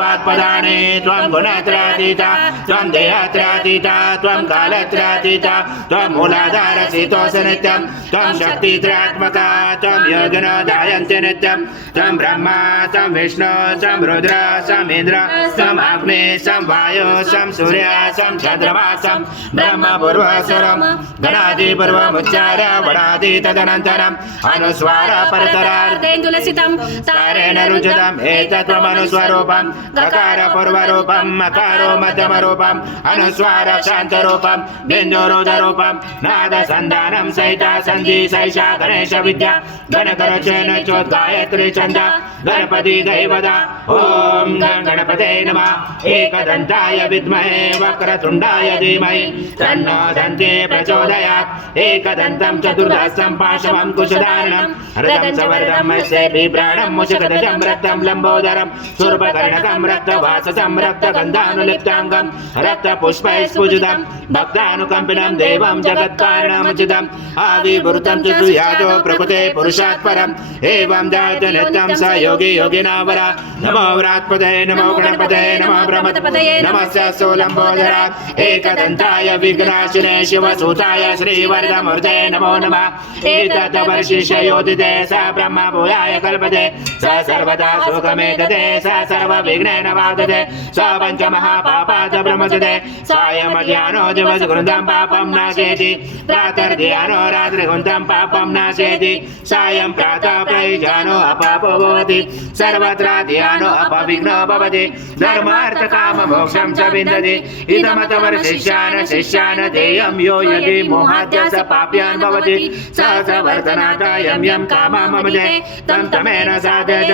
वाक्पदाने त्वं गुणत्रयातीता त्वं देहत्रयातीता त्वं कालत्रयातीता त्वं मूलाधारसितोऽसि नित्यं त्वं शक्तित्रयात्मका त्वं योगिनो ध्यायन्ति नित्यं त्वं ब्रह्मा त्वं विष्णु त्वं रुद्र त्वं इन्द्र त्वं अग्नि त्वं वायु त्वं सूर्य त्वं चन्द्रमा त्वं ब्रह्म पूर्वस्वरं गणादिपूर्वमुच्चार वडादि तदनन्तरम् अनुस्वार परतरार्धेन्दुलसितं तारेण रुचितम् एतत्त्वमनुस्वरूपं गकार पूर्वरूपं मकारो मध्यमरूपम् अनुस्वार शान्तरूपं बिन्दुरुदरूपं नादसन्धानं सहिता सन्धि सैषा गणेश विद्या गणकरचेन चोद्गायत्री छन्द गणपति दैवता ॐ गणपते नमः एकदन्ताय विद्महे वक्रतुण्डाय धीमहि तन्नो दन्ते प्रचोदयात् एकदन्तं चतुर्दशं पाशवं कुशधारणं रथं सवर्णं मत्स्ये बिभ्राणं मुषकध्वजं रक्तं लम्बोदरं शूर्पकर्णकं रक्तवाससं रक्तगन्धानुलिप्ताङ्गं रक्तपुष्पैस्फुजितं भक्तानुकम्पिनं देवं जगत्कारणमुचितम् आविर्भूतं चतुर्यादो प्रकृते पुरुषात् परम् एवं जायते नित्यं स योगी योगिनावरा नमो व्रात्पदे नमो गणपते नमो ब्रह्मपतये नमस्य सोलम्बोदरात् एकदन्ताय विघ्नाशिने शिवसूताय श्रीवरदमूर्ते नमो नमः एतत् वर्षिष्योदिते स ब्रह्म भूयाय कल्पते स सर्वदा सुखमेतते स सर्वविघ्नेन बाधते स पञ्चमहापापात् ब्रह्मचते सायमध्याह्नो दिवसकृतं पापं नाशेति प्रातर्ध्यानो रात्रिकृतं पापं नाशेति सायं प्रातः प्रयुज्यानो अपापो भवति सर्वत्र ध्यानो अपविघ्नो भवति धर्मार्थकाममोक्षं च विन्दति इदमतवर्षिष्यान् शिष्यान् देयं यो यदि मोहाद्य स पाप्यान् भवति स वर्धनाथायं यं कामं ममते तं तमेन साधय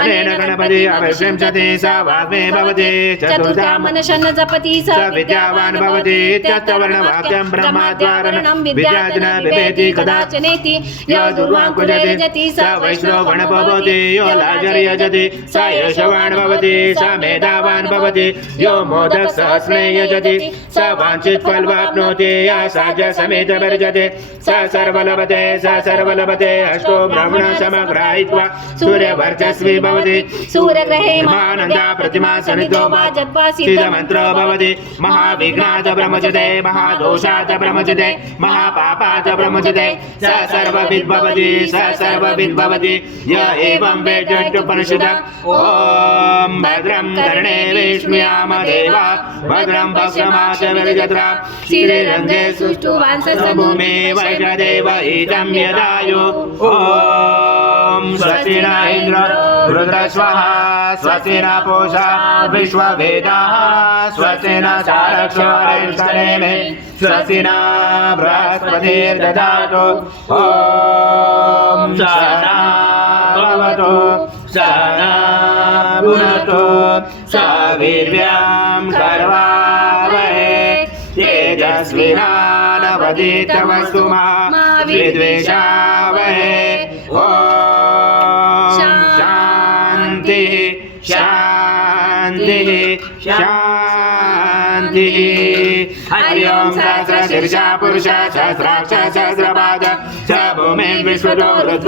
अनेन गणपति अवश्यंसति स वाग्मे भवति चतुर्धा मनशन्न जपति स विद्यावान् भवति तत्वर्णवाक्यं ब्रह्माद्वारणं विद्यादिना विभेति कदाचनेति यो दुर्वाङ्कुजति स वैष्णो गणपो भवति यो लाजर्य यजति स यशवान् भवति स मेधावान् भवति यो मोदक सहस्रे यजति स वाञ्छित फलवाप्नोति य साज समेत विरजते स सर्वलभते अष्टो ब्रह्मण समग्राहित्वा सूर्यवर्चस्वी भवति सूर्यग्रहे महानन्दा प्रतिमा सन्निधो सिद्धमन्त्रो भवति महाविघ्नात् ब्रह्मचते महादोषात् ब्रह्मचते महापापात् ब्रह्मचते स सर्वविद् भवति य एवं वेदोपनिषदम् ॐ भद्रं कर्णे विष्णुयाम देवा भद्रं भक्षमाशविरजत्रा श्रीरङ्गे सुष्ठुवांसभूमे वैजदेव इदं यदायु ॐ स्वस्ति न इन्द्रो रुद्रस्वः स्वस्ति न पूषा विश्ववेदाः स्वस्ति न सारक्षोरेणे स्वस्ति न बृहस्पतिर्दधातु ॐ सहना भवतु सहना भुनक्तु सवीर्यं करवावहै तेजस्विनावधीतमस्तु मा विद्वेषावहै ॐ शान्तिः शान्तिः शान्तिः हरि ओं सहस्रशीर्षा पुरुषः सहस्राक्ष सहस्रपाद स भूमिं विश्वतो